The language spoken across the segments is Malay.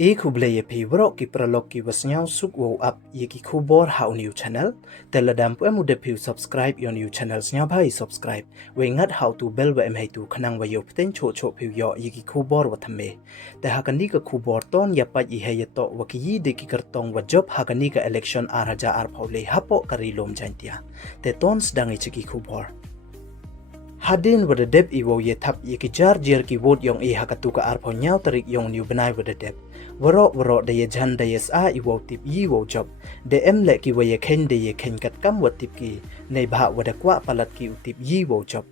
Kublaya pi wrok ki pralog ki wasnyaw suk wow up ye ki kubor hau new channel teladam pu muda pi subscribe your new channel nya bhai subscribe we ngat how to bell wa emhai tu khanang wa yo pten cho pi yo ye ki kubor wa thame te hakani ka kubor ton ya pa i he to wa ki yi de ki kartong wa job hakani ka election araja ar phole hapo kari lom jantia te ton sdang i ki kubor Hadin wada dep iwo ye thap ye ki jar jer ki vote yong e hakatu ka arpho nyaw tarik yong new benai wada dep waro de ye jan de yes a iwo tip yi wo job de em le ki wa ye khen de ye khen kat kam wa tip ki nei bha wada kwa palat ki utip yi wo job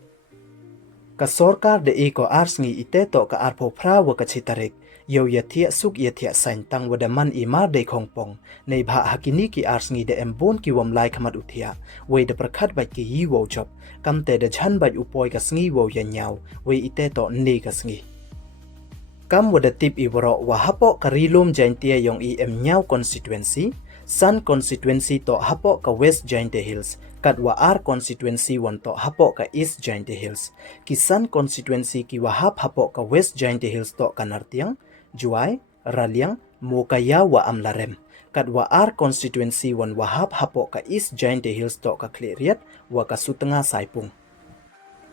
ka sarkar de e ko ars ngi ite to ka arpho phra wa ka chitarik yo ye thia suk ye thia sain tang wada man i mar de khongpong nei bha hakini ki ars ngi de em bon ki wam lai khamat uthia we de prakhat ba ki yi wo job kam te de chan bai upoi ka sngi wo ya nyaw we ite to ne ka sngi kam wada tip i woro wa hapo ka rilom jaintia yong i em nyaw constituency Sun constituency to hapo ka West Jainte Hills kat wa R constituency wan to hapo ka East Jainte Hills ki Sun constituency ki wa hapo ka West Jainte Hills to Kanartiang Juai Raliang Mokaya wa Amlarem kat wa R constituency wan wa hapo ka East Jainte Hills to ka Kleriat wa ka Sutanga Saipung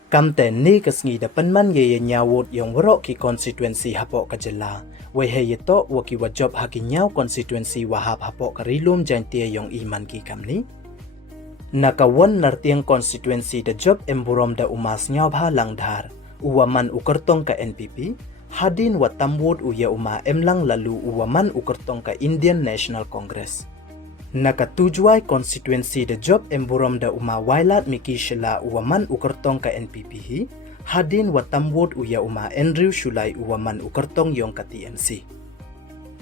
kam te ni ka sngi da panman ye nyawot yong waro ki constituency hapo ka jela we he ye to wa ki wa job ha ki nyaw constituency wa hapo ka rilom jantie yong iman ki kamni nakawan nartiang constituency da job emburom da umas nyaw bha langdhar uwaman ukartong ka NPP hadin wa tamwot uya uma emlang lalu uwaman ukartong ka Indian National Congress Nakatujwai constituency the job emburom da uma wailat miki shila uwaman ukartong ka NPP hi hadin watamwot uya uma Andrew Shulai uwaman ukartong yong ka TMC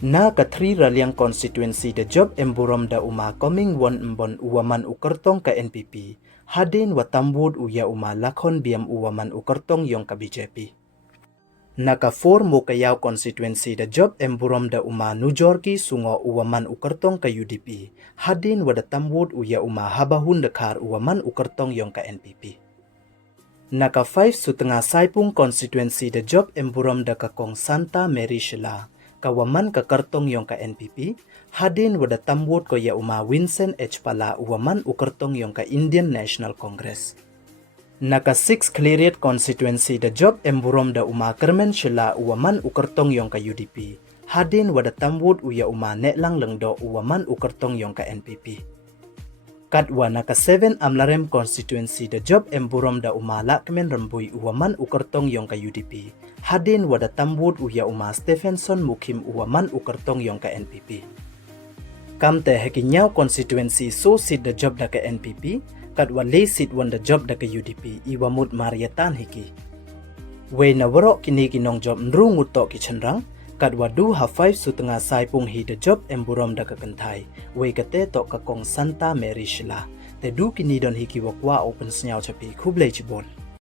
na ka 3 raliang constituency the job emburom da uma coming one mbon uwaman ukartong ka NPP hadin watamwot uya uma Lakhon Biam uwaman ukartong yong ka BJP Naka 4 Mokayaw constituency the job emburom da uma Nujorki sungo uwaman ukartong ka UDP hadin wada tamwot uya uma habahun dekar uwaman ukartong yong ka NPP Naka 5 Sutanga Saipung constituency the job emburom da ka kong Santa Mary Shila kawaman ka kartong yong ka NPP hadin wada tamwot ko ya uma Vincent H Pala uwaman ukartong yong ka Indian National Congress Naka 6 Kleriat constituency the job emburom da uma Kermen Shila uwaman ukartong yong ka UDP hadin wada tamwot uya uma Netlang Lengdo uwaman ukartong yong ka NPP Katwa naka 7 Amlarem constituency the job emburom da uma Lakmen Rambui uwaman ukartong yong ka UDP hadin wada tamwot uya uma Stephenson Mukim uwaman ukartong yong ka NPP Kamte hekinyaw constituency so sit the job da ka NPP Katwa lay sit wan the job da ka UDP iwamut mariatan hiki we na waro kini kinong job nrungut to ki chanrang katwa du ha 5 Sutanga Saipung hi the job emburom da ka kanthai we kate to ka kong Santa Mary Shila te du kini don hiki wakwa open snyaw chapi khublei chibol